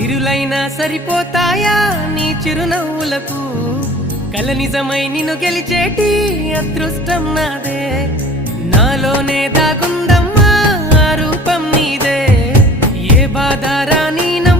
సిరులైనా సరిపోతాయా నీ చిరునవ్వులకు కల నిజమై నిన్ను గెలిచేటి అదృష్టం నాదే నాలోనే దాగుందమ్మా ఆ రూపం నీదే ఏ బాధ రాని